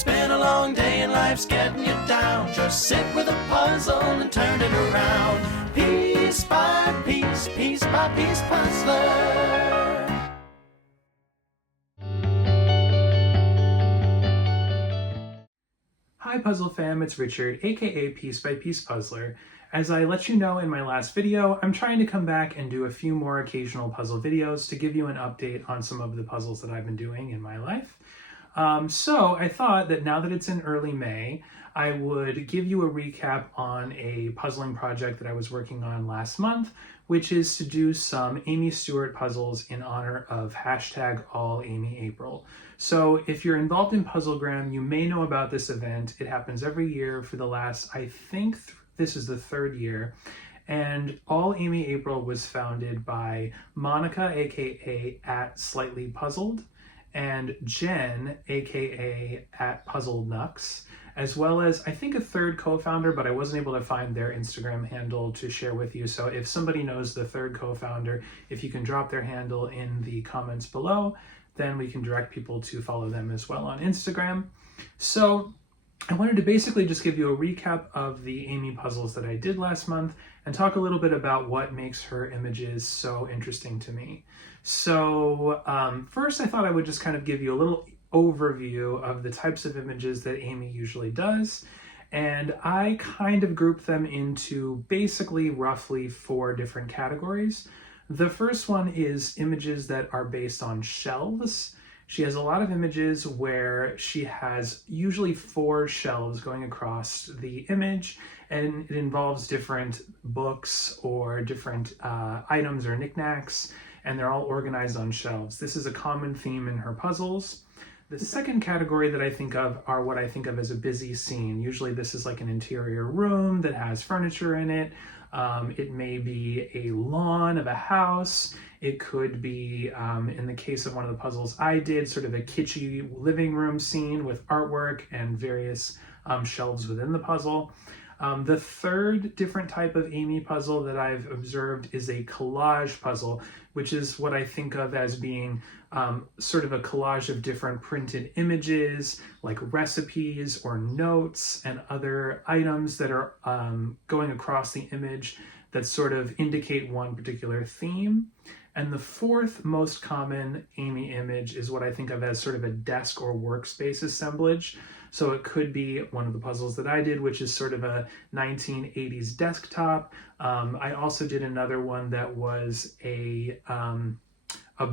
It's been a long day and life's getting you down. Just sit with a puzzle and turn it around. Piece by piece, piece by piece puzzler. Hi Puzzle fam, it's Richard, aka Piece by Piece Puzzler. As I let you know in my last video, I'm trying to come back and do a few more occasional puzzle videos to give you an update on some of the puzzles that I've been doing in my life. So I thought that now that it's in early May, I would give you a recap on a puzzling project that I was working on last month, which is to do some Aimee Stewart puzzles in honor of #AllAimeeApril. So if you're involved in Puzzlegram, you may know about this event. It happens every year for the last, I think this is the third year. And All Aimee April was founded by Monica, aka @SlightlyPuzzled, and Jen, aka @PuzzledNux, as well as I think a third co-founder, but I wasn't able to find their Instagram handle to share with you. So if somebody knows the third co-founder, if you can drop their handle in the comments below, then we can direct people to follow them as well on Instagram. So I wanted to basically just give you a recap of the Aimee puzzles that I did last month and talk a little bit about what makes her images so interesting to me. So first I thought I would just kind of give you a little overview of the types of images that Aimee usually does. And I kind of grouped them into basically roughly 4 different categories. The first one is images that are based on shelves. She has a lot of images where she has usually 4 shelves going across the image, and it involves different books or different items or knickknacks, and they're all organized on shelves. This is a common theme in her puzzles. The second category that I think of are what I think of as a busy scene. Usually this is like an interior room that has furniture in it. It may be a lawn of a house. It could be, in the case of one of the puzzles I did, sort of a kitschy living room scene with artwork and various shelves within the puzzle. The third different type of Aimee puzzle that I've observed is a collage puzzle, which is what I think of as being sort of a collage of different printed images, like recipes or notes and other items that are going across the image that sort of indicate one particular theme. And the fourth most common Aimee image is what I think of as sort of a desk or workspace assemblage. So it could be one of the puzzles that I did, which is sort of a 1980s desktop. I also did another one that was a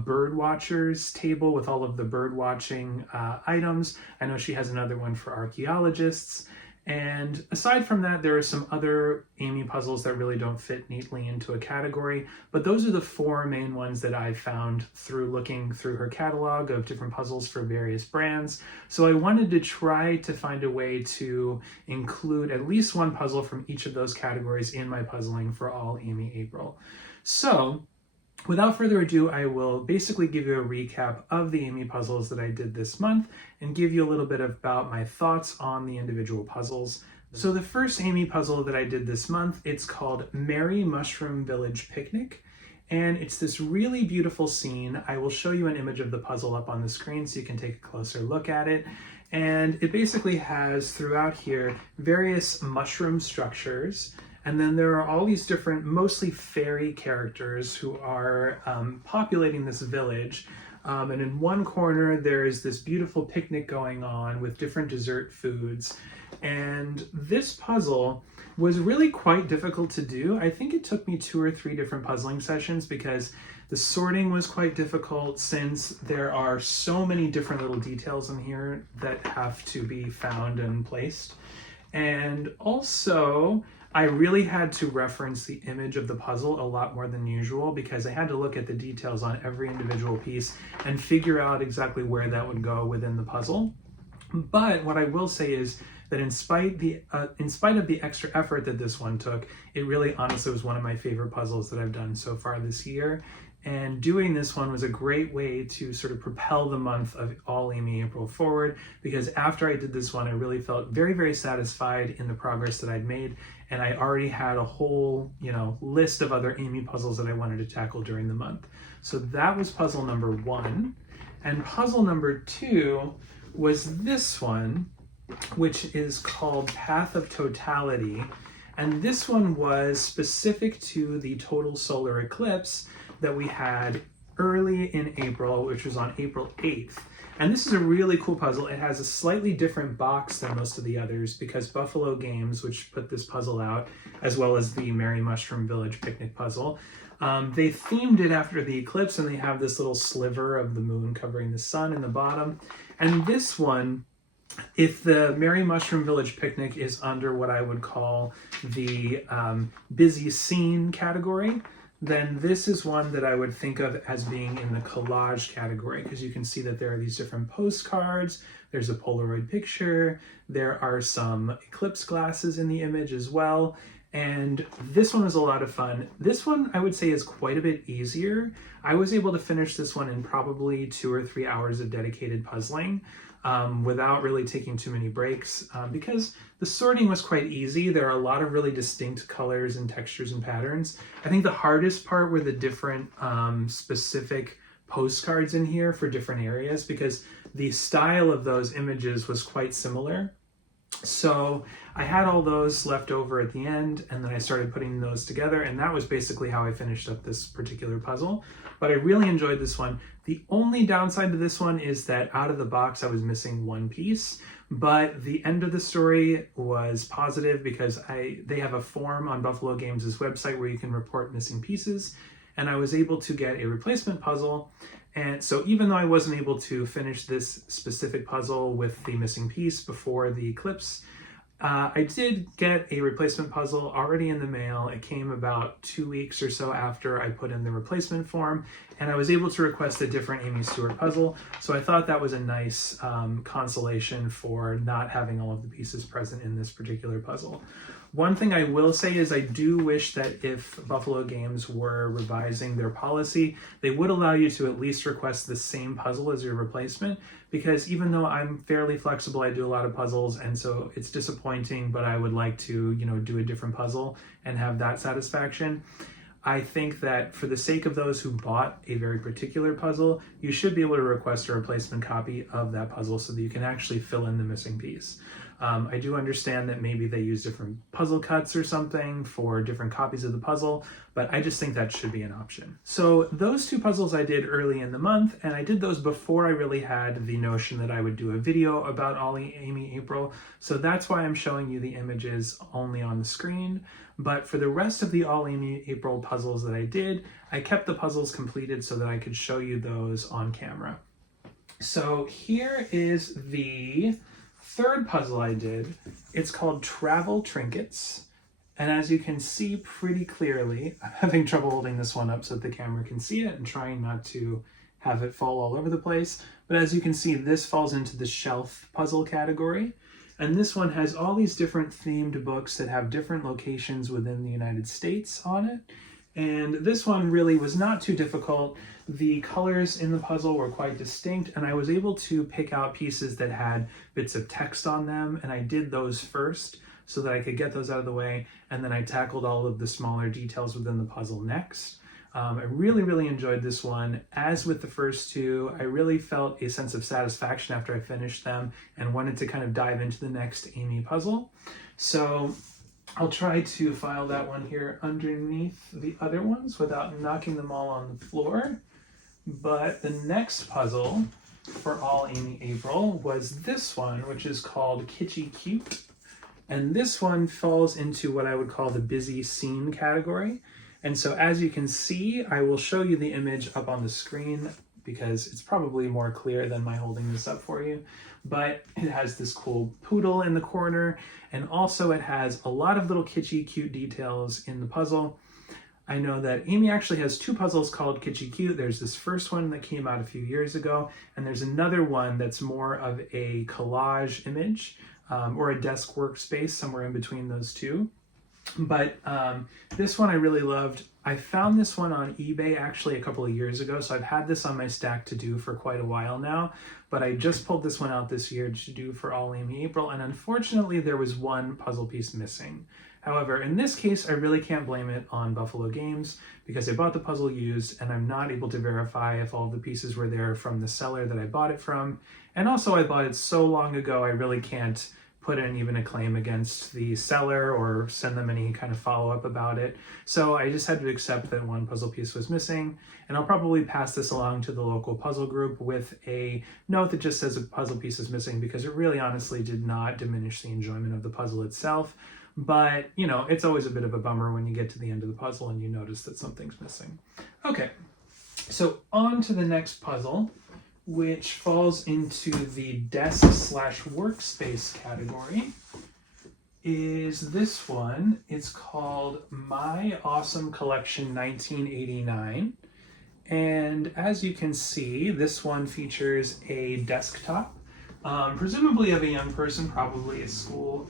bird watcher's table with all of the bird watching items. I know she has another one for archaeologists. And aside from that, there are some other Aimee puzzles that really don't fit neatly into a category, but those are the 4 main ones that I found through looking through her catalog of different puzzles for various brands. So I wanted to try to find a way to include at least one puzzle from each of those categories in my puzzling for All Aimee April. So without further ado, I will basically give you a recap of the Aimee puzzles that I did this month and give you a little bit about my thoughts on the individual puzzles. So the first Aimee puzzle that I did this month, it's called Merry Mushroom Village Picnic. And it's this really beautiful scene. I will show you an image of the puzzle up on the screen so you can take a closer look at it. And it basically has throughout here various mushroom structures. And then there are all these different, mostly fairy characters who are populating this village. And in one corner, there is this beautiful picnic going on with different dessert foods. And this puzzle was really quite difficult to do. I think it took me 2 or 3 different puzzling sessions because the sorting was quite difficult since there are so many different little details in here that have to be found and placed. And also, I really had to reference the image of the puzzle a lot more than usual because I had to look at the details on every individual piece and figure out exactly where that would go within the puzzle. But what I will say is that in spite of the extra effort that this one took, it really honestly was one of my favorite puzzles that I've done so far this year. And doing this one was a great way to sort of propel the month of All Aimee April forward, because after I did this one, I really felt very, very satisfied in the progress that I'd made. And I already had a whole, list of other Aimee puzzles that I wanted to tackle during the month. So that was puzzle number 1. And puzzle number 2 was this one, which is called Path of Totality. And this one was specific to the total solar eclipse that we had early in April, which was on April 8th. And this is a really cool puzzle. It has a slightly different box than most of the others because Buffalo Games, which put this puzzle out, as well as the Merry Mushroom Village Picnic puzzle, they themed it after the eclipse, and they have this little sliver of the moon covering the sun in the bottom. And this one, if the Merry Mushroom Village Picnic is under what I would call the busy scene category, then this is one that I would think of as being in the collage category, because you can see that there are these different postcards, there's a Polaroid picture, there are some eclipse glasses in the image as well, and this one was a lot of fun. This one I would say is quite a bit easier. I was able to finish this one in probably 2 or 3 hours of dedicated puzzling without really taking too many breaks because the sorting was quite easy. There are a lot of really distinct colors and textures and patterns. I think the hardest part were the different specific postcards in here for different areas because the style of those images was quite similar. So I had all those left over at the end, and then I started putting those together, and that was basically how I finished up this particular puzzle. But I really enjoyed this one. The only downside to this one is that out of the box I was missing one piece, but the end of the story was positive because they have a form on Buffalo Games' website where you can report missing pieces, and I was able to get a replacement puzzle. And so even though I wasn't able to finish this specific puzzle with the missing piece before the eclipse, I did get a replacement puzzle already in the mail. It came about 2 weeks or so after I put in the replacement form, and I was able to request a different Aimee Stewart puzzle. So I thought that was a nice consolation for not having all of the pieces present in this particular puzzle. One thing I will say is I do wish that if Buffalo Games were revising their policy, they would allow you to at least request the same puzzle as your replacement, because even though I'm fairly flexible, I do a lot of puzzles, and so it's disappointing, but I would like to, do a different puzzle and have that satisfaction. I think that for the sake of those who bought a very particular puzzle, you should be able to request a replacement copy of that puzzle so that you can actually fill in the missing piece. I do understand that maybe they use different puzzle cuts or something for different copies of the puzzle, but I just think that should be an option. So those two puzzles I did early in the month, and I did those before I really had the notion that I would do a video about Aimee April, so that's why I'm showing you the images only on the screen. But for the rest of the Aimee April puzzles that I did, I kept the puzzles completed so that I could show you those on camera. So here is the third puzzle I did. It's called Travel Trinkets. And as you can see pretty clearly, I'm having trouble holding this one up so that the camera can see it and trying not to have it fall all over the place. But as you can see, this falls into the shelf puzzle category. And this one has all these different themed books that have different locations within the United States on it. And this one really was not too difficult. The colors in the puzzle were quite distinct, and I was able to pick out pieces that had bits of text on them, and I did those first so that I could get those out of the way, and then I tackled all of the smaller details within the puzzle next. I really enjoyed this one. As with the first two, I really felt a sense of satisfaction after I finished them and wanted to kind of dive into the next Aimee puzzle. So I'll try to file that one here underneath the other ones without knocking them all on the floor. But the next puzzle for Aimee April was this one, which is called Kitschy Cute. And this one falls into what I would call the busy scene category. And so as you can see, I will show you the image up on the screen because it's probably more clear than my holding this up for you. But it has this cool poodle in the corner, and also it has a lot of little kitschy cute details in the puzzle. I know that Aimee actually has two puzzles called Kitschy Cute. There's this first one that came out a few years ago, and there's another one that's more of a collage image or a desk workspace, somewhere in between those two. But this one I really loved. I found this one on eBay actually a couple of years ago, so I've had this on my stack to do for quite a while now, but I just pulled this one out this year to do for Aimee April, and unfortunately there was one puzzle piece missing. However, in this case, I really can't blame it on Buffalo Games because I bought the puzzle used and I'm not able to verify if all of the pieces were there from the seller that I bought it from. And also I bought it so long ago, I really can't put in even a claim against the seller or send them any kind of follow-up about it. So I just had to accept that one puzzle piece was missing, and I'll probably pass this along to the local puzzle group with a note that just says a puzzle piece is missing, because it really honestly did not diminish the enjoyment of the puzzle itself. But, you know, it's always a bit of a bummer when you get to the end of the puzzle and you notice that something's missing. Okay, so on to the next puzzle, which falls into the desk/workspace category, is this one. It's called My Awesome Collection 1989. And as you can see, this one features a desktop, presumably of a young person, probably in school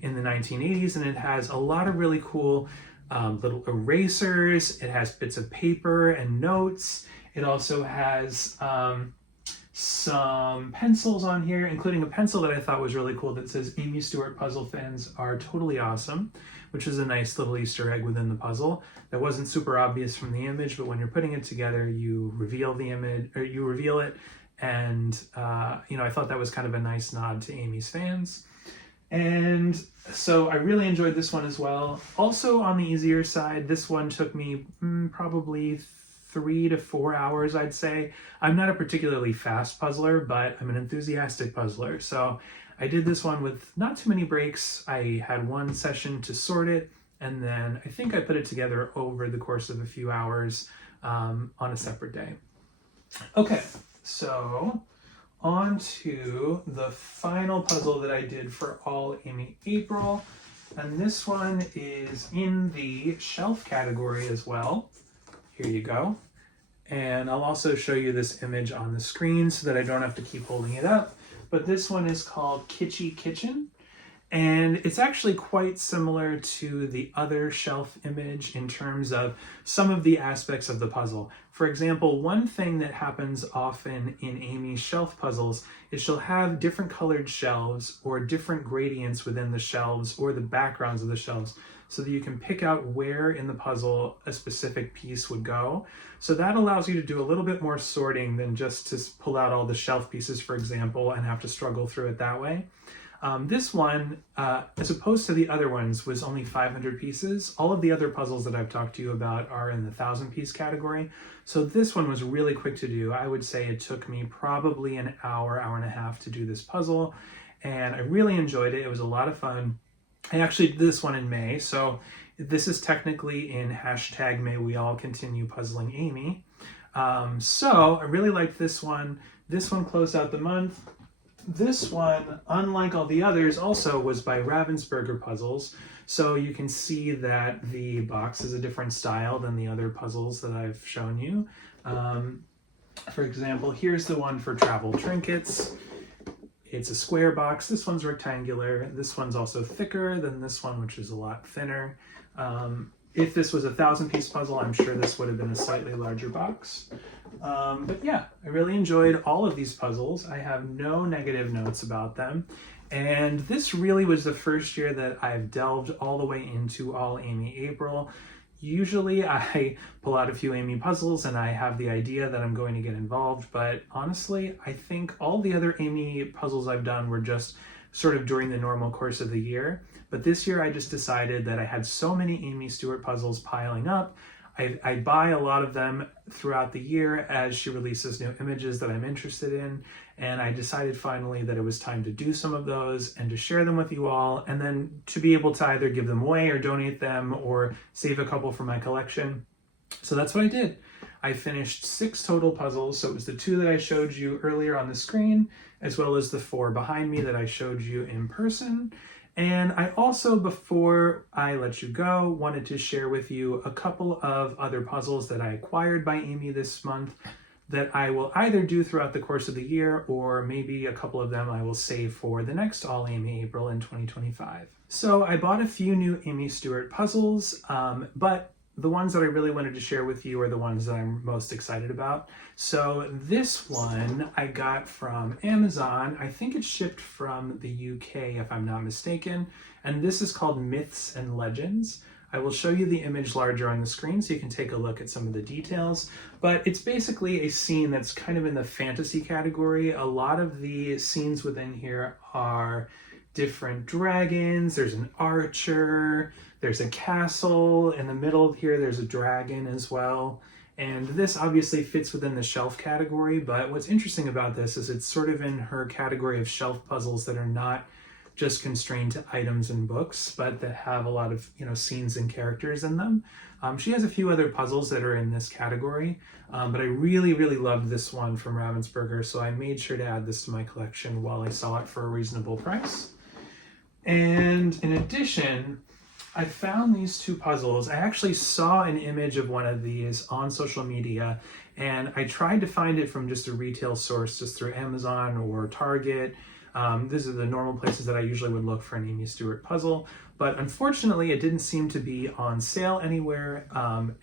in the 1980s, and it has a lot of really cool little erasers. It has bits of paper and notes. It also has some pencils on here, including a pencil that I thought was really cool that says Aimee Stewart puzzle fans are totally awesome, which is a nice little Easter egg within the puzzle. That wasn't super obvious from the image, but when you're putting it together, you reveal the image, or you reveal it, and you know, I thought that was kind of a nice nod to Aimee's fans. And so I really enjoyed this one as well. Also on the easier side, this one took me probably 3 to 4 hours, I'd say. I'm not a particularly fast puzzler, but I'm an enthusiastic puzzler. So I did this one with not too many breaks. I had one session to sort it, and then I think I put it together over the course of a few hours on a separate day. Okay, so on to the final puzzle that I did for all Aimee April. And this one is in the shelf category as well. Here you go. And I'll also show you this image on the screen so that I don't have to keep holding it up. But this one is called Kitschy Kitchen. And it's actually quite similar to the other shelf image in terms of some of the aspects of the puzzle. For example, one thing that happens often in Aimee's shelf puzzles is she'll have different colored shelves or different gradients within the shelves or the backgrounds of the shelves, so that you can pick out where in the puzzle a specific piece would go. So that allows you to do a little bit more sorting than just to pull out all the shelf pieces, for example, and have to struggle through it that way. This one, as opposed to the other ones, was only 500 pieces. All of the other puzzles that I've talked to you about are in the 1,000-piece category. So this one was really quick to do. I would say it took me probably an hour, hour and a half to do this puzzle, and I really enjoyed it. It was a lot of fun. I actually did this one in May, so this is technically in hashtag May We All Continue Puzzling Aimee. So I really liked this one. This one closed out the month. This one, unlike all the others, also was by Ravensburger Puzzles. So you can see that the box is a different style than the other puzzles that I've shown you. For example, here's the one for Travel Trinkets. It's a square box. This one's rectangular. This one's also thicker than this one, which is a lot thinner. If this was a 1,000-piece puzzle, I'm sure this would have been a slightly larger box. But yeah, I really enjoyed all of these puzzles. I have no negative notes about them. And this really was the first year that I've delved all the way into all Aimee April. Usually I pull out a few Aimee puzzles and I have the idea that I'm going to get involved, but honestly, I think all the other Aimee puzzles I've done were just sort of during the normal course of the year. But this year I just decided that I had so many Aimee Stewart puzzles piling up. I buy a lot of them throughout the year as she releases new images that I'm interested in, and I decided finally that it was time to do some of those and to share them with you all, and then to be able to either give them away or donate them or save a couple for my collection. So that's what I did. I finished 6 total puzzles, so it was the 2 that I showed you earlier on the screen, as well as the 4 behind me that I showed you in person. And I also, before I let you go, wanted to share with you a couple of other puzzles that I acquired by Aimee this month that I will either do throughout the course of the year, or maybe a couple of them I will save for the next All Aimee April in 2025. So I bought a few new Aimee Stewart puzzles, but the ones that I really wanted to share with you are the ones that I'm most excited about. So this one I got from Amazon. I think it's shipped from the UK if I'm not mistaken. And this is called Myths and Legends. I will show you the image larger on the screen so you can take a look at some of the details. But it's basically a scene that's kind of in the fantasy category. A lot of the scenes within here are different dragons, there's an archer, there's a castle, in the middle here there's a dragon as well. And this obviously fits within the shelf category, but what's interesting about this is it's sort of in her category of shelf puzzles that are not just constrained to items and books, but that have a lot of, scenes and characters in them. She has a few other puzzles that are in this category, but I really, really loved this one from Ravensburger, so I made sure to add this to my collection while I saw it for a reasonable price. And in addition, I found these two puzzles. I actually saw an image of one of these on social media, and I tried to find it from just a retail source, just through Amazon or Target. These are the normal places that I usually would look for an Aimee Stewart puzzle, but unfortunately it didn't seem to be on sale anywhere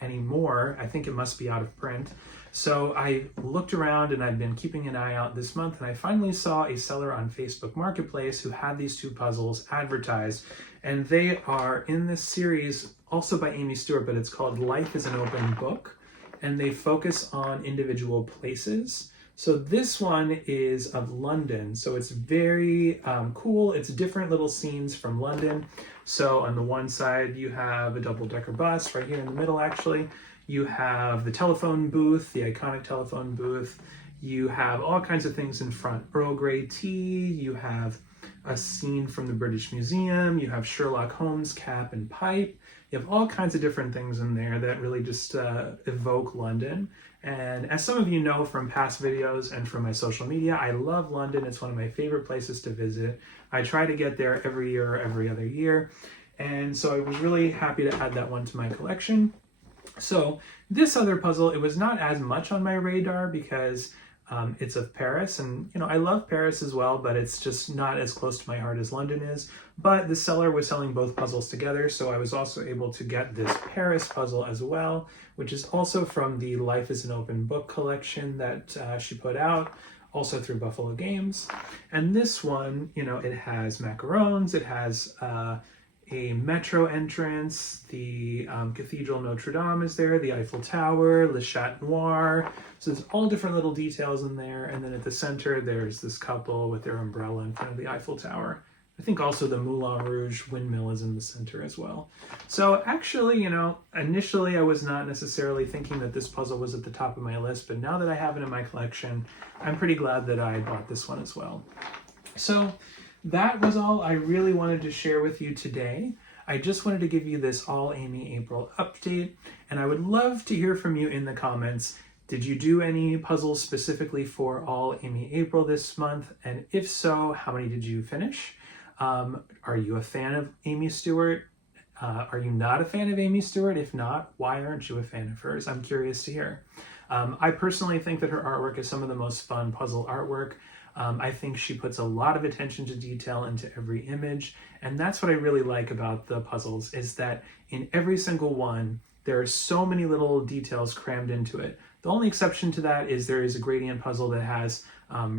anymore. I think it must be out of print. So I looked around and I've been keeping an eye out this month, and I finally saw a seller on Facebook Marketplace who had these two puzzles advertised, and they are in this series also by Aimee Stewart, but it's called Life is an Open Book, and they focus on individual places. So this one is of London, so it's very cool. It's different little scenes from London. So on the one side you have a double-decker bus, right here in the middle actually. You have the telephone booth, the iconic telephone booth. You have all kinds of things in front. Earl Grey tea, you have a scene from the British Museum, you have Sherlock Holmes' cap and pipe. You have all kinds of different things in there that really just evoke London. And as some of you know from past videos and from my social media, I love London. It's one of my favorite places to visit. I try to get there every year or every other year. And so I was really happy to add that one to my collection. So this other puzzle, it was not as much on my radar because it's of Paris, and I love Paris as well, but it's just not as close to my heart as London is. But the seller was selling both puzzles together, so I was also able to get this Paris puzzle as well, which is also from the Life is an Open Book collection that she put out, also through Buffalo Games. And this one, it has macarons, it has a metro entrance, the Cathedral Notre Dame is there, the Eiffel Tower, Le Chat Noir. So there's all different little details in there. And then at the center, there's this couple with their umbrella in front of the Eiffel Tower. I think also the Moulin Rouge windmill is in the center as well. So actually, initially I was not necessarily thinking that this puzzle was at the top of my list, but now that I have it in my collection, I'm pretty glad that I bought this one as well. So that was all I really wanted to share with you today. I just wanted to give you this all Aimee April update, and I would love to hear from you in the comments. Did you do any puzzles specifically for all Aimee April this month? And if so, how many did you finish? Are you a fan of Aimee Stewart? Are you not a fan of Aimee Stewart? If not, why aren't you a fan of hers? I'm curious to hear. I personally think that her artwork is some of the most fun puzzle artwork. I think she puts a lot of attention to detail into every image, and that's what I really like about the puzzles, is that in every single one, there are so many little details crammed into it. The only exception to that is there is a gradient puzzle that has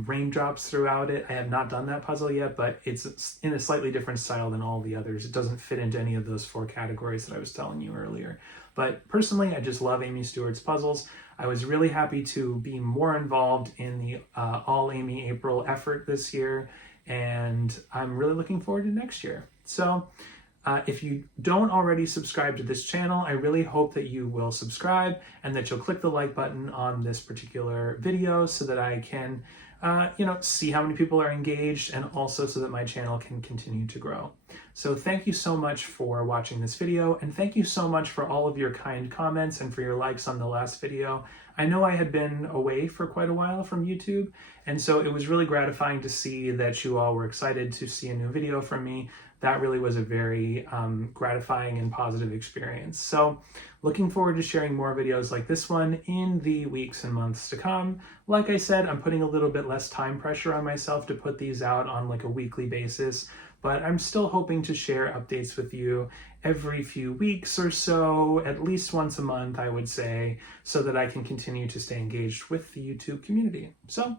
raindrops throughout it. I have not done that puzzle yet, but it's in a slightly different style than all the others. It doesn't fit into any of those 4 categories that I was telling you earlier. But personally, I just love Aimee Stewart's puzzles. I was really happy to be more involved in the all Aimee April effort this year, and I'm really looking forward to next year. So if you don't already subscribe to this channel, I really hope that you will subscribe and that you'll click the like button on this particular video so that I can see how many people are engaged, and also so that my channel can continue to grow. So thank you so much for watching this video, and thank you so much for all of your kind comments and for your likes on the last video. I know I had been away for quite a while from YouTube, and so it was really gratifying to see that you all were excited to see a new video from me. That really was a very gratifying and positive experience. So looking forward to sharing more videos like this one in the weeks and months to come. Like I said, I'm putting a little bit less time pressure on myself to put these out on like a weekly basis, but I'm still hoping to share updates with you every few weeks or so, at least once a month, I would say, so that I can continue to stay engaged with the YouTube community. So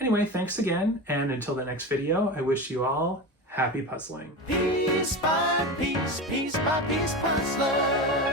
anyway, thanks again, and until the next video, I wish you all happy puzzling. Piece by piece, piece by piece puzzler.